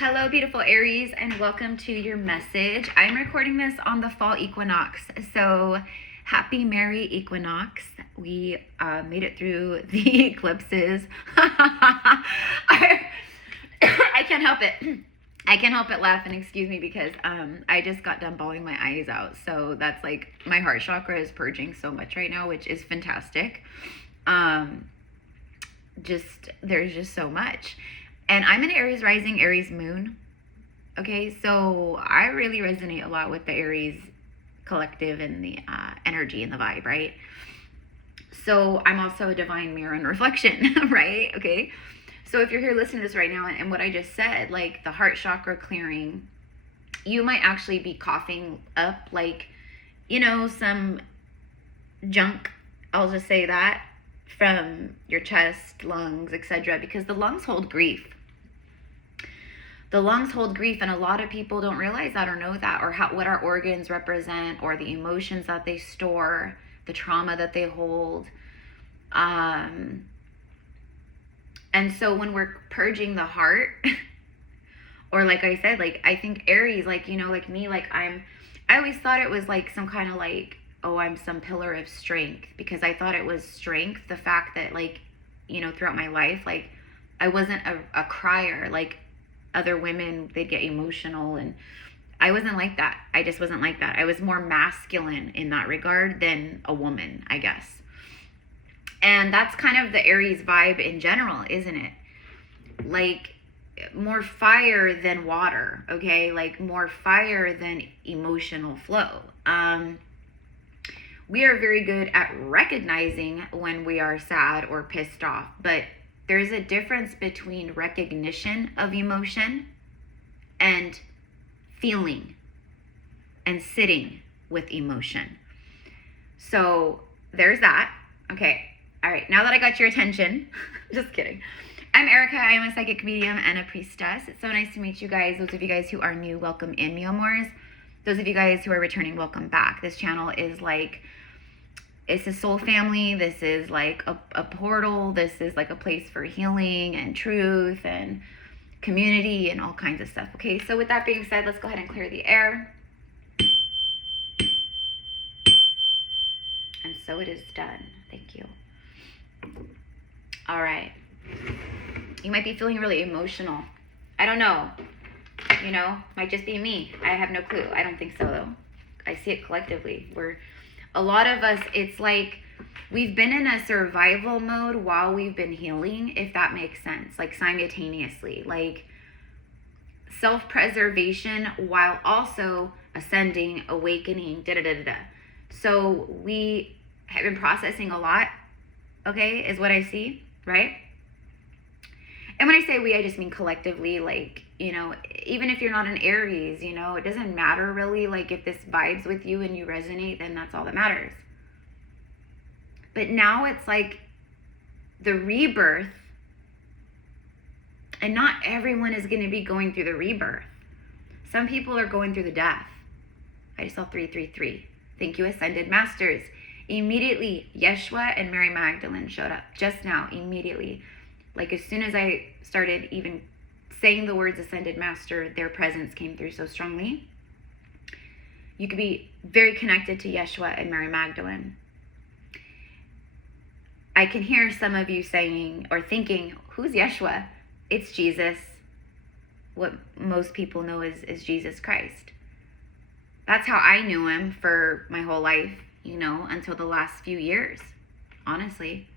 Hello, beautiful Aries, and welcome to your message. I'm recording this on the fall equinox, so happy merry equinox. We made it through the eclipses. I can't help it. I can't help it laughing, excuse me, because I just got done bawling my eyes out. So that's like my heart chakra is purging so much right now, which is fantastic. There's just so much. And I'm an Aries rising, Aries moon. Okay, so I really resonate a lot with the Aries collective and the energy and the vibe, right? So I'm also a divine mirror and reflection, right? Okay, so if you're here listening to this right now and what I just said, like the heart chakra clearing, you might actually be coughing up like, you know, some junk, I'll just say that, from your chest, lungs, etc., because the lungs hold grief. The lungs hold grief, and a lot of people don't realize that or know that, or what our organs represent, or the emotions that they store, the trauma that they hold. And so when we're purging the heart, or like I said, like I think Aries, like, you know, like me, like I always thought it was like some kind of like, oh, I'm some pillar of strength, because I thought it was strength, the fact that, like, you know, throughout my life, like I wasn't a crier like other women. They'd get emotional, and I wasn't like that. I just wasn't like that. I was more masculine in that regard than a woman, I guess. And that's kind of the Aries vibe in general, isn't it? Like more fire than water, okay? Like more fire than emotional flow. We are very good at recognizing when we are sad or pissed off, but there's a difference between recognition of emotion and feeling and sitting with emotion. So there's that. Okay. All right. Now that I got your attention, just kidding. I'm Erica. I am a psychic medium and a priestess. It's so nice to meet you guys. Those of you guys who are new, welcome in, mi amores. Those of you guys who are returning, welcome back. This channel is like, it's a soul family. This is like a portal. This is like a place for healing and truth and community and all kinds of stuff. Okay, so with that being said, let's go ahead and clear the air. And so it is done. Thank you. All right. You might be feeling really emotional. I don't know. You know, might just be me. I have no clue. I don't think so, though. I see it collectively. A lot of us, it's like we've been in a survival mode while we've been healing, if that makes sense, like simultaneously, like self-preservation while also ascending, awakening, So we have been processing a lot, okay, is what I see, right? And when I say we, I just mean collectively, like, you know, even if you're not an Aries, you know, it doesn't matter really. Like if this vibes with you and you resonate, then that's all that matters. But now it's like the rebirth, and not everyone is going to be going through the rebirth. Some people are going through the death. I just saw 333. Thank you, Ascended Masters. Immediately, Yeshua and Mary Magdalene showed up just now, immediately. Like as soon as I started even saying the words Ascended Master, their presence came through so strongly. You could be very connected to Yeshua and Mary Magdalene. I can hear some of you saying or thinking, who's Yeshua? It's Jesus. What most people know is Jesus Christ. That's how I knew him for my whole life, you know, until the last few years, honestly.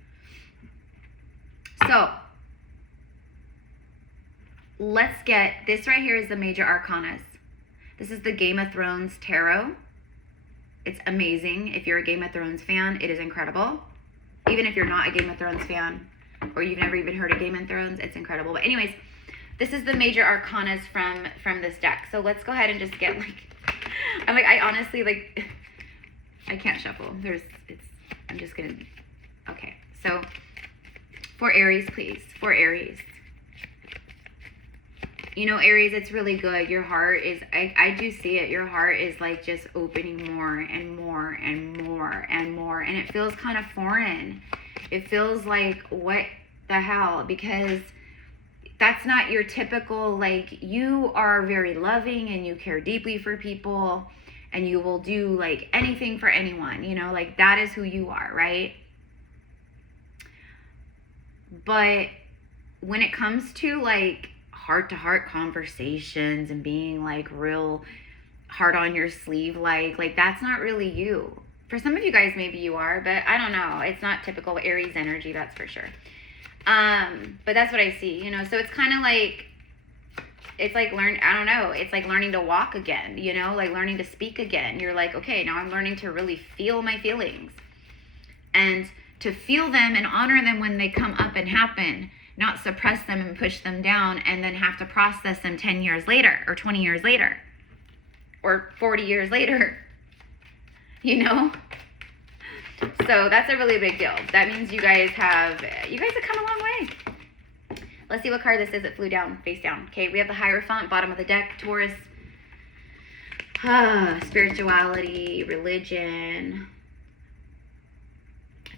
So let's get, this right here is the major arcanas. This is the Game of Thrones tarot. It's amazing. If you're a Game of Thrones fan, it is incredible. Even if you're not a Game of Thrones fan, or you've never even heard of Game of Thrones, it's incredible. But anyways, this is the major arcanas from this deck. So let's go ahead and just get I honestly, like, I can't shuffle. I'm just gonna, okay. So for Aries, please, for Aries. You know, Aries, it's really good. Your heart is, I do see it. Your heart is like just opening more and more and more and more. And it feels kind of foreign. It feels like, what the hell? Because that's not your typical, like, you are very loving and you care deeply for people and you will do like anything for anyone, you know, like that is who you are, right? But when it comes to like heart-to-heart conversations and being like real hard on your sleeve, like that's not really you. For some of you guys, maybe you are, but I don't know. It's not typical Aries energy, that's for sure. But that's what I see, you know. So it's kind of like, it's like I don't know, it's like learning to walk again, you know, like learning to speak again. You're like, okay, now I'm learning to really feel my feelings and to feel them and honor them when they come up and happen, not suppress them and push them down and then have to process them 10 years later or 20 years later or 40 years later, you know. So that's a really big deal. That means you guys have come a long way. Let's see what card this is. It flew down, face down. Okay, we have the Hierophant, bottom of the deck, Taurus. Spirituality, religion.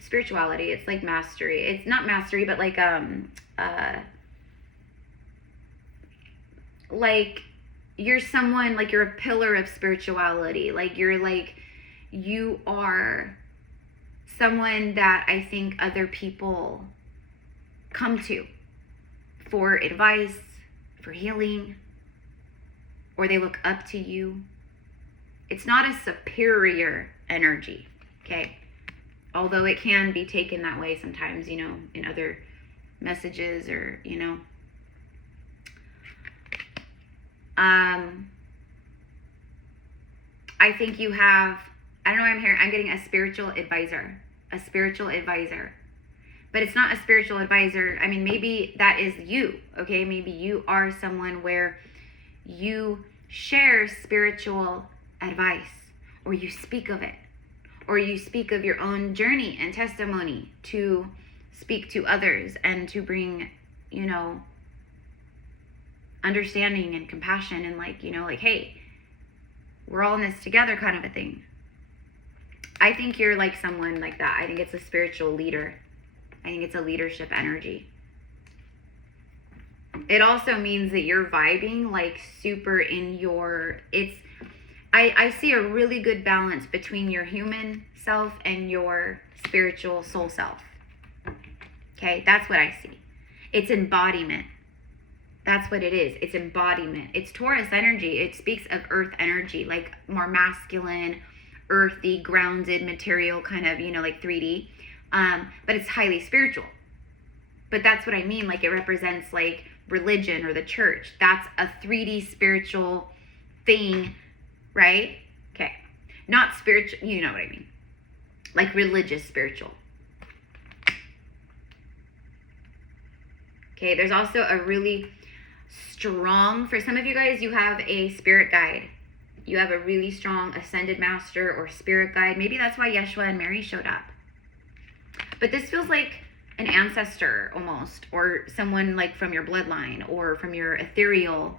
Spirituality, it's like mastery. It's not mastery, but like you're someone, like you're a pillar of spirituality. Like you are someone that I think other people come to for advice, for healing, or they look up to you. It's not a superior energy, okay? Although it can be taken that way sometimes, you know, in other messages or, you know. I think you have, I don't know why I'm getting a spiritual advisor. A spiritual advisor. But it's not a spiritual advisor. I mean, maybe that is you, okay? Maybe you are someone where you share spiritual advice, or you speak of it, or you speak of your own journey and testimony to speak to others and to bring, you know, understanding and compassion and like, you know, like, hey, we're all in this together kind of a thing. I think you're like someone like that. I think it's a spiritual leader. I think it's a leadership energy. It also means that you're vibing like super in your, I see a really good balance between your human self and your spiritual soul self. Okay, that's what I see. It's embodiment. That's what it is. It's embodiment. It's Taurus energy. It speaks of earth energy, like more masculine, earthy, grounded material kind of, you know, like 3D. But it's highly spiritual. But that's what I mean. Like it represents like religion or the church. That's a 3D spiritual thing, right? Okay. Not spiritual, you know what I mean. Like religious spiritual. Okay, there's also a really strong, for some of you guys, you have a spirit guide. You have a really strong ascended master or spirit guide. Maybe that's why Yeshua and Mary showed up. But this feels like an ancestor almost, or someone like from your bloodline or from your ethereal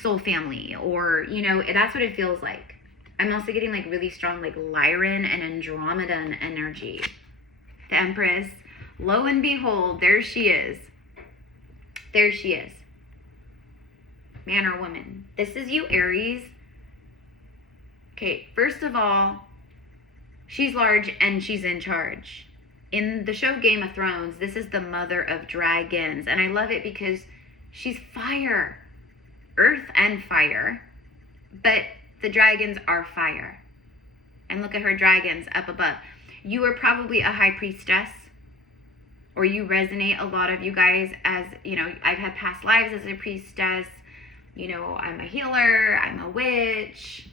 soul family, or, you know, that's what it feels like. I'm also getting like really strong like Lyran and Andromedan energy. The Empress, lo and behold, there she is. There she is. Man or woman. This is you, Aries. Okay, first of all, she's large and she's in charge. In the show Game of Thrones, this is the mother of dragons. And I love it because she's fire. Earth and fire. But the dragons are fire. And look at her dragons up above. You are probably a high priestess. Or you resonate, a lot of you guys, as, you know, I've had past lives as a priestess. You know, I'm a healer. I'm a witch.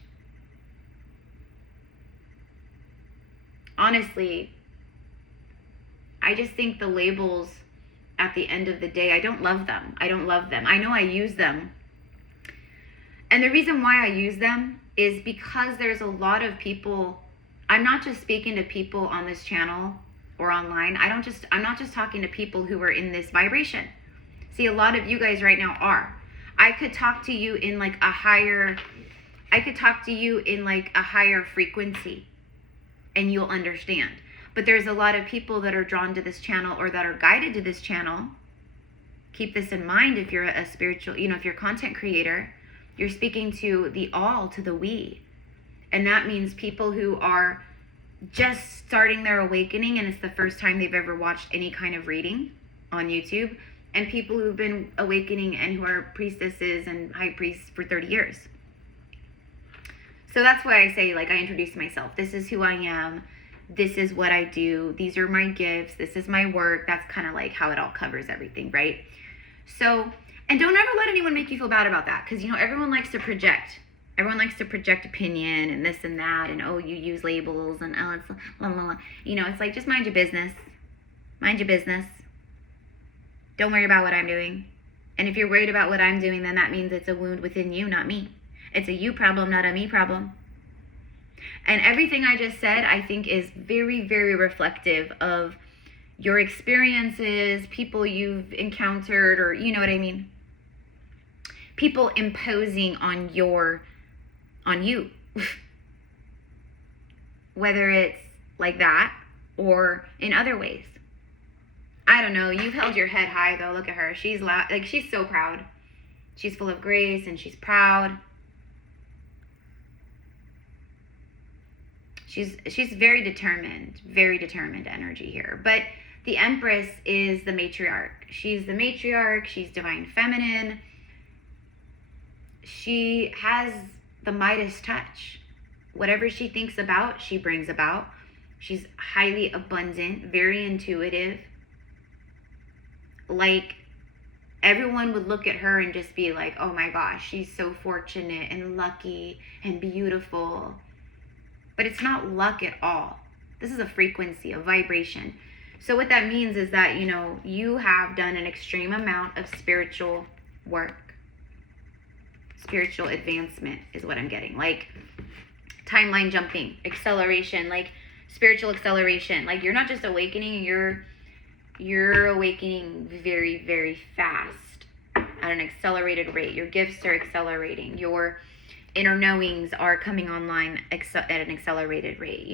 Honestly, I just think the labels at the end of the day, I don't love them. I don't love them. I know I use them. And the reason why I use them is because there's a lot of people, I'm not just speaking to people on this channel or online. I'm not just talking to people who are in this vibration. See, a lot of you guys right now are. I could talk to you in like a higher frequency and you'll understand. But there's a lot of people that are drawn to this channel or that are guided to this channel, keep this in mind. If you're a spiritual, if you're a content creator, you're speaking to the all, to the we. And that means people who are just starting their awakening and it's the first time they've ever watched any kind of reading on YouTube, and people who've been awakening and who are priestesses and high priests for 30 years. So that's why I say, like, I introduce myself. This is who I am. This is what I do. These are my gifts. This is my work. That's kind of like how it all covers everything, right? So, and don't ever let anyone make you feel bad about that, because, everyone likes to project. Everyone likes to project opinion and this and that, and oh, you use labels, and oh, it's blah, blah, blah. It's like, just mind your business. Mind your business. Don't worry about what I'm doing. And if you're worried about what I'm doing, then that means it's a wound within you, not me. It's a you problem, not a me problem. And everything I just said, I think, is very, very reflective of your experiences, people you've encountered, or you know what I mean? People imposing on you. Whether it's like that or in other ways. I don't know. You've held your head high, though. Look at her. She's she's so proud. She's full of grace and she's proud. She's very determined energy here. But the Empress is the matriarch. She's the matriarch. She's divine feminine. She has the Midas touch. Whatever she thinks about, she brings about. She's highly abundant, very intuitive. Like, everyone would look at her and just be like, oh my gosh, she's so fortunate and lucky and beautiful. But it's not luck at all. This is a frequency, a vibration. So what that means is that, you have done an extreme amount of spiritual work. Spiritual advancement is what I'm getting. Like timeline jumping, acceleration, like spiritual acceleration. Like, you're not just awakening, you're awakening very, very fast at an accelerated rate. Your gifts are accelerating. Your inner knowings are coming online at an accelerated rate,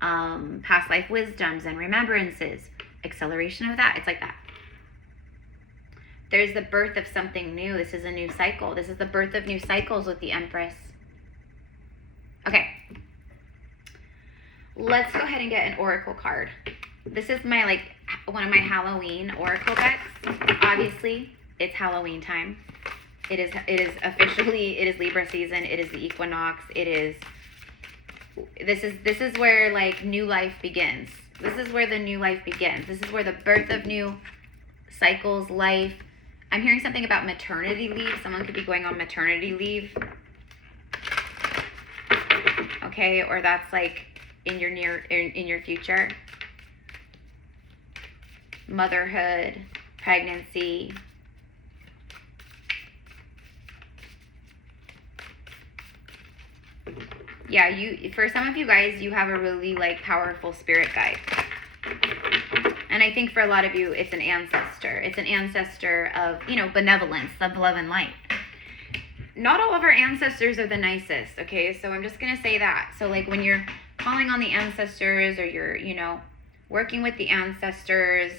past life wisdoms and remembrances, acceleration of that. It's like that. There's the birth of something new. This is a new cycle. This is the birth of new cycles with the Empress. Okay. Let's go ahead and get an oracle card. This is my, one of my Halloween oracle decks. Obviously, it's Halloween time. It is Libra season. It is the equinox. This is where, new life begins. This is where the new life begins. This is where the birth of new cycles, life. I'm hearing something about maternity leave. Someone could be going on maternity leave. Okay, or that's in your future. Motherhood, pregnancy. Yeah, for some of you guys, you have a really powerful spirit guide. And I think for a lot of you, it's an ancestor. It's an ancestor of, benevolence, of love and light. Not all of our ancestors are the nicest, okay? So I'm just going to say that. So when you're calling on the ancestors, or you're, working with the ancestors,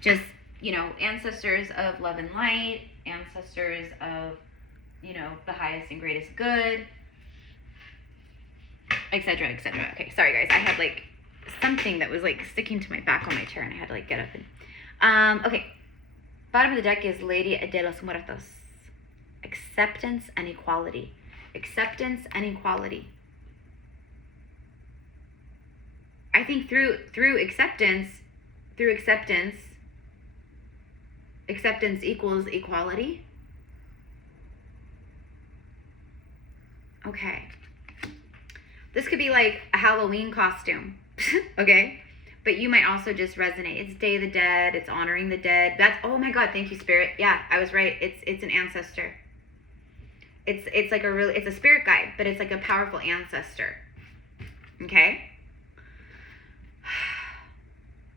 just, ancestors of love and light, ancestors of, the highest and greatest good, etc., etc. Okay, sorry guys, I had something that was sticking to my back on my chair and I had to get up and okay. Bottom of the deck is Lady de los Muertos. Acceptance and equality. Acceptance and equality. I think through acceptance equals equality. Okay. This could be a Halloween costume, okay? But you might also just resonate. It's Day of the Dead. It's honoring the dead. Oh my God, thank you, Spirit. Yeah, I was right. It's an ancestor. It's it's a spirit guide, but it's a powerful ancestor. Okay?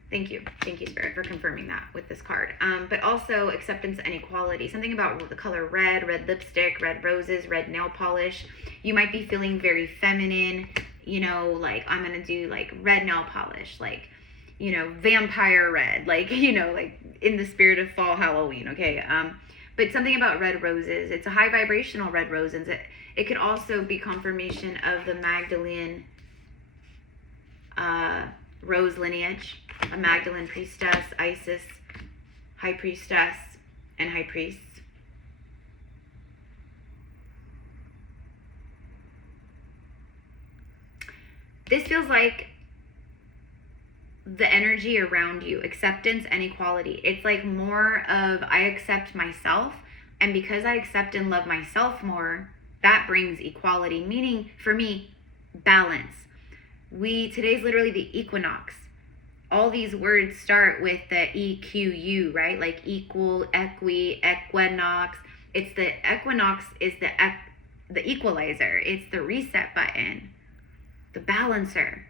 Thank you, Spirit, for confirming that with this card. But also acceptance and equality. Something about the color red lipstick, red roses, red nail polish. You might be feeling very feminine, I'm going to do red nail polish. you know, vampire red, like, you know, like in the spirit of fall Halloween, okay? But something about red roses. It's a high vibrational red rose, and it could also be confirmation of the Magdalene rose lineage, a Magdalene priestess, Isis, high priestess, and high priest. This feels like the energy around you, acceptance and equality. It's like more of, I accept myself, and because I accept and love myself more, that brings equality, meaning for me, balance. Today's literally the equinox. All these words start with the EQU, right? Like equal, equinox. It's the equinox is the equalizer. It's the reset button, the balancer.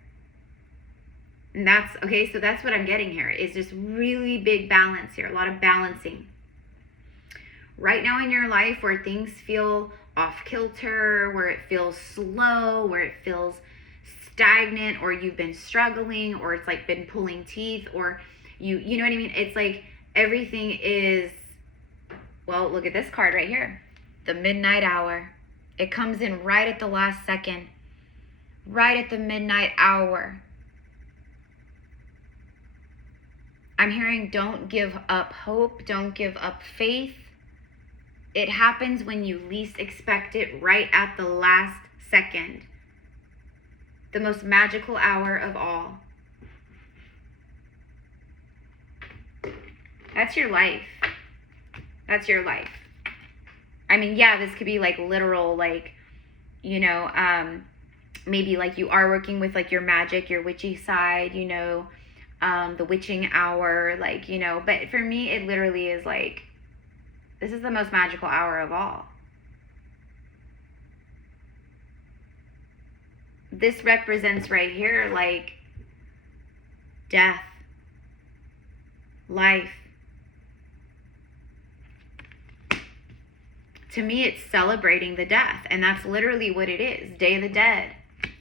And that's, okay, so that's what I'm getting here, is just really big balance here, a lot of balancing. Right now in your life where things feel off kilter, where it feels slow, where it feels stagnant, or you've been struggling, or it's like been pulling teeth, or you know what I mean? It's like everything is, well, look at this card right here, the midnight hour. It comes in right at the last second, right at the midnight hour. I'm hearing don't give up hope, don't give up faith. It happens when you least expect it, right at the last second. The most magical hour of all. That's your life. That's your life. I mean, yeah, this could be like literal, like, you know, maybe like you are working with like your magic, your witchy side, you know, the witching hour, like, you know, but for me, it literally is like, this is the most magical hour of all. This represents right here, like, death, life. To me, it's celebrating the death, and that's literally what it is, Day of the Dead.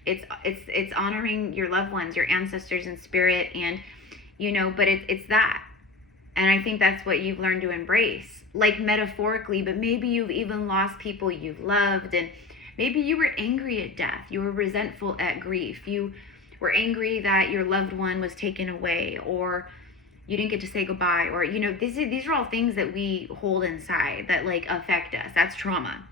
It's honoring your loved ones, your ancestors in spirit, and, you know, but it's that. And I think that's what you've learned to embrace, like metaphorically, but maybe you've even lost people you've loved, and maybe you were angry at death. You were resentful at grief. You were angry that your loved one was taken away, or you didn't get to say goodbye, or, you know, these are all things that we hold inside that like affect us. That's trauma.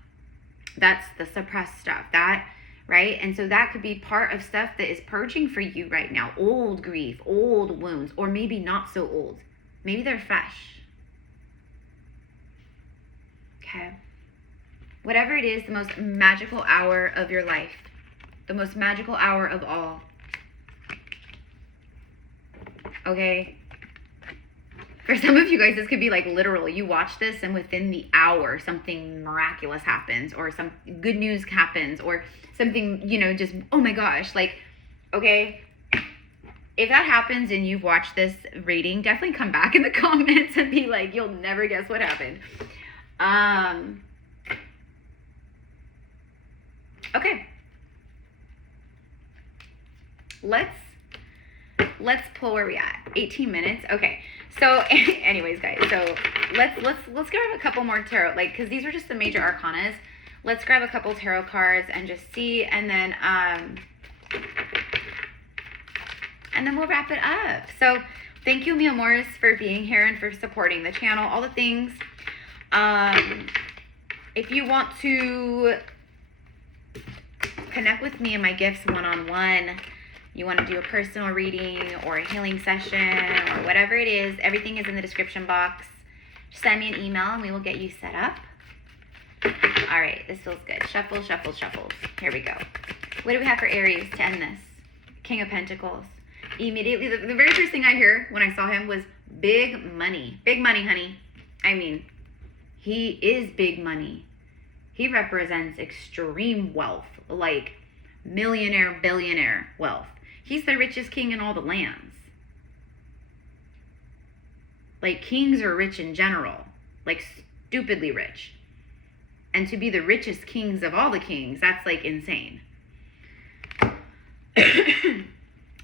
That's the suppressed stuff, that, right? And so that could be part of stuff that is purging for you right now. Old grief, old wounds, or maybe not so old. Maybe they're fresh. Okay. Whatever it is, the most magical hour of your life. The most magical hour of all. Okay. For some of you guys, this could be like literal. You watch this and within the hour, something miraculous happens, or some good news happens, or something, you know, just, oh my gosh, like, okay. If that happens and you've watched this reading, definitely come back in the comments and be like, you'll never guess what happened. Okay. Let's pull where we at. 18 minutes. Okay. So anyways, guys, so let's grab a couple more tarot, like, because these are just the major arcanas. Let's grab a couple tarot cards and just see, and then we'll wrap it up. So thank you, mi amores, for being here and for supporting the channel, all the things. If you want to connect with me and my gifts one-on-one, you want to do a personal reading or a healing session or whatever it is, everything is in the description box. Just send me an email and we will get you set up. All right, this feels good. Shuffle, shuffle, shuffles. Here we go. What do we have for Aries to end this? King of Pentacles. Immediately, the very first thing I hear when I saw him was big money. Big money, honey. I mean, he is big money. He represents extreme wealth, like millionaire, billionaire wealth. He's the richest king in all the lands. Like, kings are rich in general, like stupidly rich. And to be the richest kings of all the kings, that's like insane.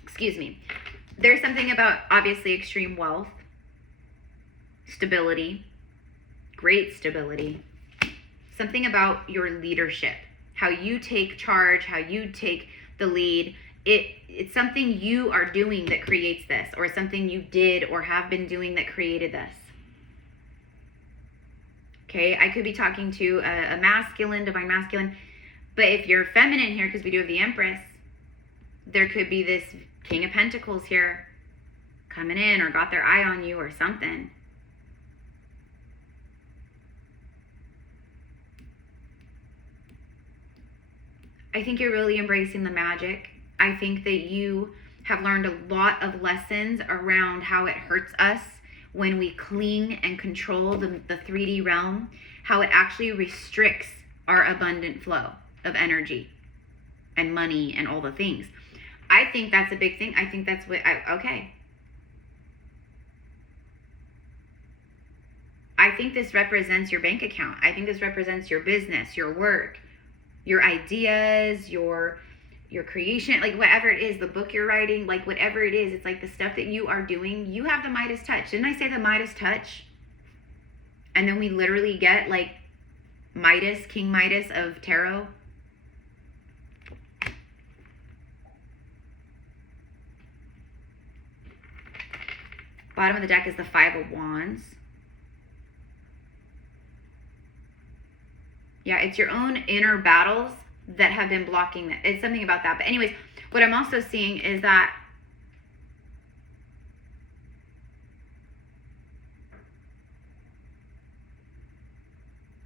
Excuse me. There's something about, obviously, extreme wealth, stability, great stability, something about your leadership, how you take charge, how you take the lead. It's something you are doing that creates this, or something you did or have been doing that created this. Okay, I could be talking to a masculine, divine masculine, but if you're feminine here, because we do have the Empress, there could be this King of Pentacles here coming in, or got their eye on you or something. I think you're really embracing the magic. I think that you have learned a lot of lessons around how it hurts us when we cling and control the 3D realm, how it actually restricts our abundant flow of energy and money and all the things. I think that's a big thing. I think that's what, okay. I think this represents your bank account. I think this represents your business, your work, your ideas, your creation, like whatever it is, the book you're writing, like whatever it is, it's like the stuff that you are doing. You have the Midas touch. Didn't I say the Midas touch? And then we literally get like Midas, King Midas of tarot. Bottom of the deck is the Five of Wands. Yeah, it's your own inner battles that have been blocking it. It's something about that. But anyways, what I'm also seeing is that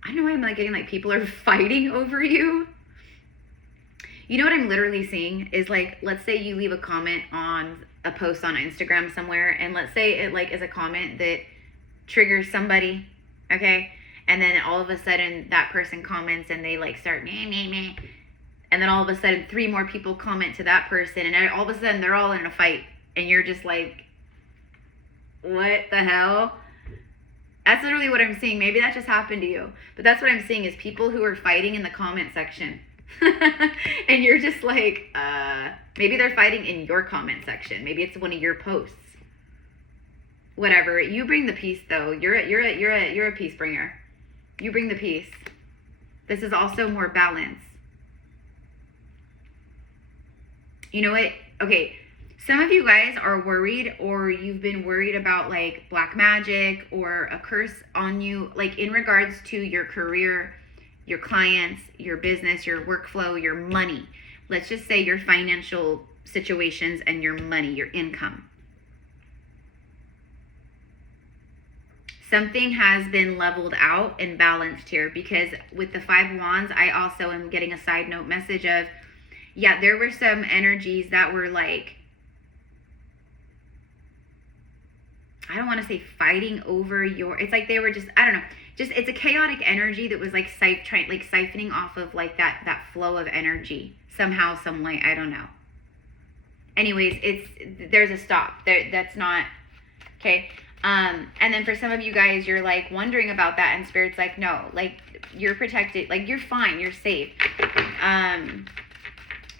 I don't know why I'm like getting like people are fighting over you. You know what I'm literally seeing is like, let's say you leave a comment on a post on Instagram somewhere, and let's say it like is a comment that triggers somebody, okay? And then all of a sudden that person comments and they like start meh, meh, meh. And then all of a sudden 3 more people comment to that person, and all of a sudden they're all in a fight, and you're just like, what the hell? That's literally what I'm seeing. Maybe that just happened to you, but that's what I'm seeing is people who are fighting in the comment section. And you're just like, maybe they're fighting in your comment section. Maybe it's one of your posts. Whatever. You bring the peace though. You're a peace bringer. You bring the peace. This is also more balance. You know what? Okay. Some of you guys are worried, or you've been worried about like black magic or a curse on you, like in regards to your career, your clients, your business, your workflow, your money. Let's just say your financial situations and your money, your income. Something has been leveled out and balanced here, because with the Five Wands, I also am getting a side note message of, yeah, there were some energies that were like, I don't want to say fighting over your, it's like they were just, I don't know, just, it's a chaotic energy that was like siphoning off of like that flow of energy somehow, some way, I don't know. Anyways, there's a stop there. That's not, okay. And then for some of you guys, you're like wondering about that, and Spirit's like, no, like you're protected, like you're fine, you're safe.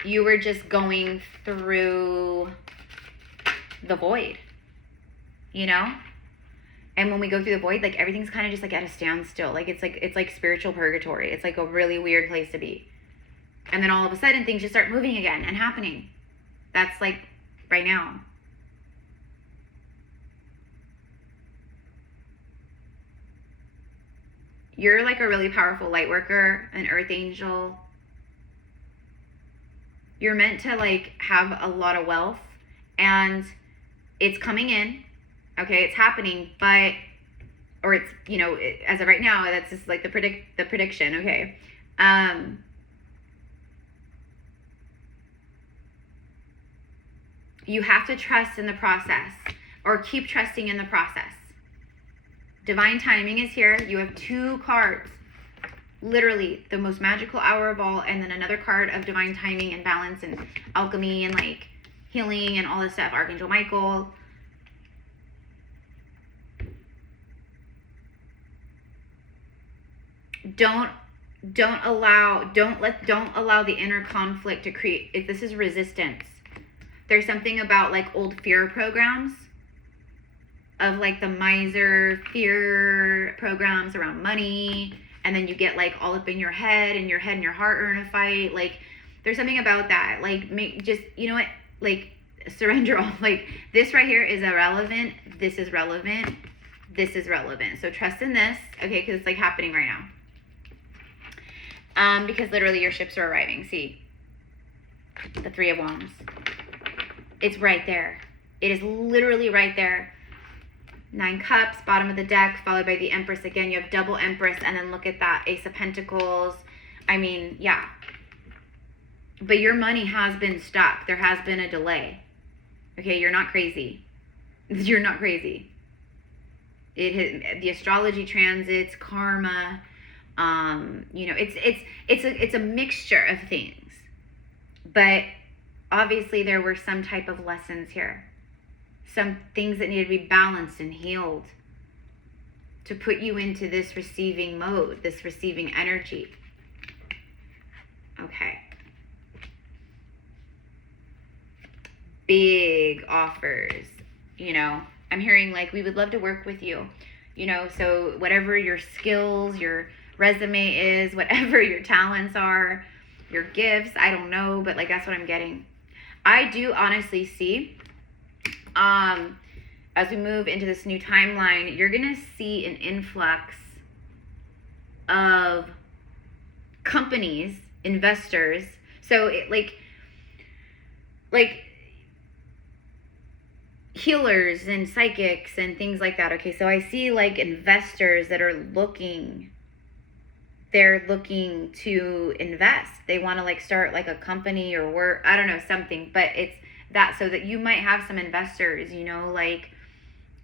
You were just going through the void, you know? And when we go through the void, like everything's kind of just like at a standstill. Like it's like spiritual purgatory. It's like a really weird place to be. And then all of a sudden things just start moving again and happening. That's like right now. You're like a really powerful light worker, an earth angel. You're meant to like have a lot of wealth, and it's coming in. Okay, it's happening, but, or it's, you know, as of right now, that's just like the prediction, okay? You have to trust in the process, or keep trusting in the process. Divine timing is here. You have 2 cards, literally the most magical hour of all, and then another card of divine timing and balance and alchemy and like healing and all this stuff, Archangel Michael. Don't allow the inner conflict to create, if this is resistance. there's something about like old fear programs of like the miser fear programs around money, and then you get like all up in your head and your heart are in a fight. Like there's something about that. Like just, you know what, like surrender all. Like this right here is irrelevant. This is relevant. This is relevant. So trust in this, okay? Because it's like happening right now. Because literally your ships are arriving. See, the Three of Wands. It's right there. It is literally right there. 9 Cups, bottom of the deck, followed by the Empress again. You have double Empress, and then look at that, Ace of Pentacles. I mean, yeah. But your money has been stuck. There has been a delay. Okay, you're not crazy. You're not crazy. The astrology transits, karma, you know, it's a mixture of things. But obviously there were some type of lessons here. Some things that need to be balanced and healed to put you into this receiving mode, this receiving energy. Okay. Big offers, you know. I'm hearing like, we would love to work with you, you know. So whatever your skills, your resume is, whatever your talents are, your gifts, I don't know, but like that's what I'm getting. I do honestly see, as we move into this new timeline, you're going to see an influx of companies, investors. So it like healers and psychics and things like that. Okay, so I see like investors that are looking, they're looking to invest. They want to like start like a company or work, I don't know, something, but it's that, so that you might have some investors, you know, like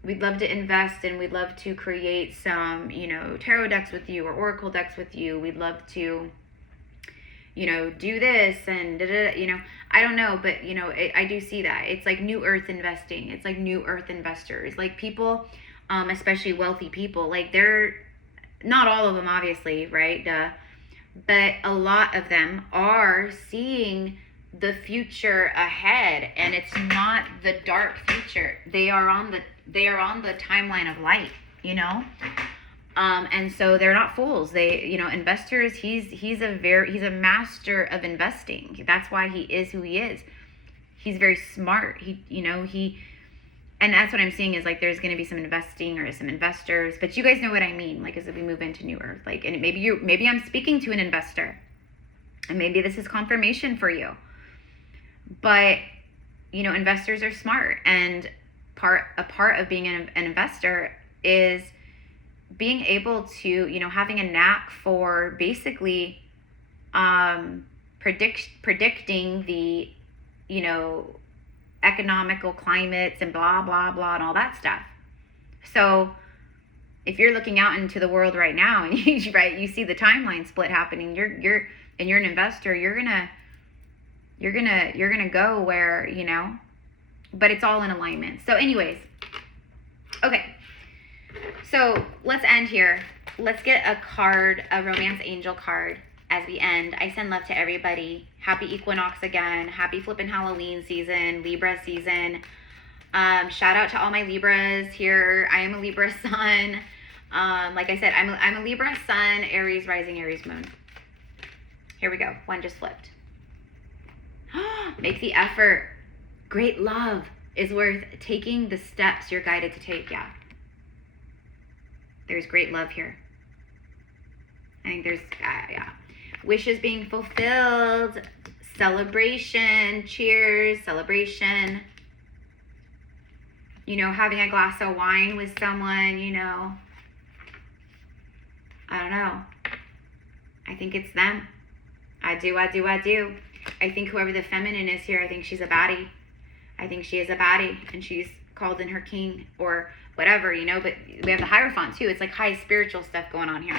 we'd love to invest and we'd love to create some, you know, tarot decks with you or oracle decks with you. We'd love to, you know, do this and you know, I don't know, but you know, I do see that. It's like new earth investing. It's like new earth investors, like people, especially wealthy people, like they're not all of them obviously, right? But a lot of them are seeing the future ahead, and it's not the dark future. They are on the timeline of light, you know. And so they're not fools. They, you know, investors, he's a master of investing. That's why he is who he is. He's very smart. And that's what I'm seeing is like there's going to be some investing or some investors, but you guys know what I mean, like as we move into new earth, like, and maybe I'm speaking to an investor, and maybe this is confirmation for you. But you know, investors are smart, and a part of being an investor is being able to, you know, having a knack for basically predicting the, you know, economical climates and blah blah blah and all that stuff. So if you're looking out into the world right now and you see the timeline split happening, you're an investor, you're gonna go where, you know, but it's all in alignment. So anyways, okay, so let's end here. Let's get a card, a romance angel card as we end. I send love to everybody. Happy equinox again. Happy flippin' Halloween season, Libra season. Shout out to all my Libras here. I am a Libra sun. Like I said, I'm a Libra sun, Aries rising, Aries moon. Here we go. One just flipped. Make the effort. Great love is worth taking the steps you're guided to take. Yeah. There's great love here. I think there's, yeah. Wishes being fulfilled. Celebration. Cheers. Celebration. You know, having a glass of wine with someone, you know. I don't know. I think it's them. I do. I think whoever the feminine is here, I think she's a baddie. I think she is a baddie, and she's called in her king or whatever, you know. But we have the Hierophant too. It's like high spiritual stuff going on here.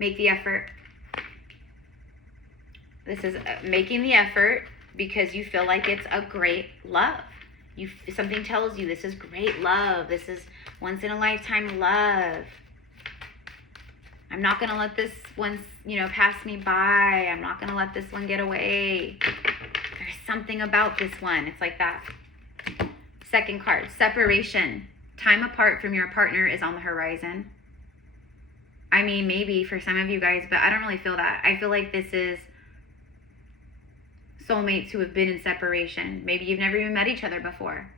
Make the effort. This is making the effort because you feel like it's a great love. Something tells you this is great love. This is once in a lifetime love. I'm not going to let this one, you know, pass me by. I'm not going to let this one get away. there's something about this one. It's like that. Second card, separation. Time apart from your partner is on the horizon. I mean, maybe for some of you guys, but I don't really feel that. I feel like this is soulmates who have been in separation. Maybe you've never even met each other before,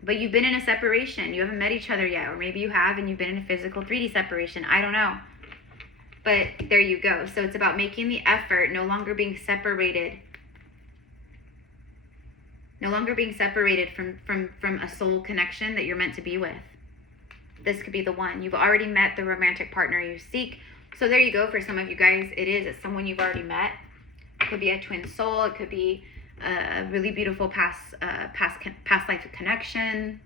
but you've been in a separation. You haven't met each other yet, or maybe you have and you've been in a physical 3D separation. I don't know. But there you go. So it's about making the effort, no longer being separated. No longer being separated from a soul connection that you're meant to be with. This could be the one. You've already met the romantic partner you seek. So there you go. For some of you guys, it's someone you've already met. It could be a twin soul. It could be a really beautiful past life connection.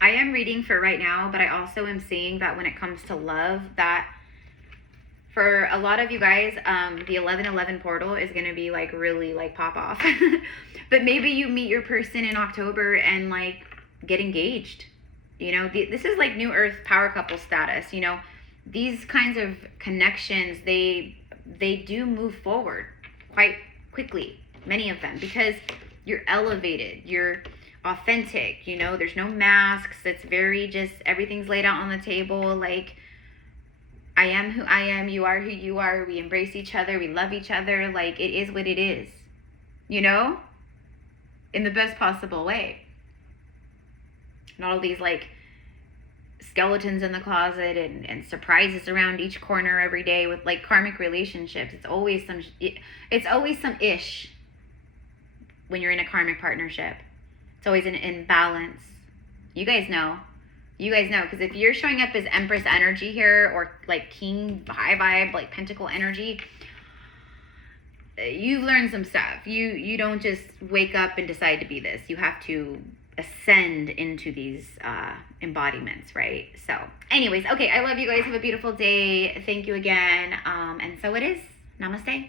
I am reading for right now, but I also am seeing that when it comes to love, that for a lot of you guys, the 1111 portal is going to be like really like pop off. But maybe you meet your person in October and like get engaged. You know, this is like new earth power couple status. You know, these kinds of connections, they do move forward quite quickly, many of them, because you're elevated, you're authentic, you know, there's no masks. It's very just, everything's laid out on the table. Like, I am who I am, you are who you are, we embrace each other, we love each other. Like, it is what it is, you know, in the best possible way. Not all these like skeletons in the closet and surprises around each corner every day with like karmic relationships. It's always some ish when you're in a karmic partnership. It's always an imbalance. You guys know, because if you're showing up as Empress energy here, or like King high vibe, like Pentacle energy, you've learned some stuff. You don't just wake up and decide to be this. You have to ascend into these embodiments, right? So anyways, okay, I love you guys. Have a beautiful day. Thank you again. And so it is. Namaste.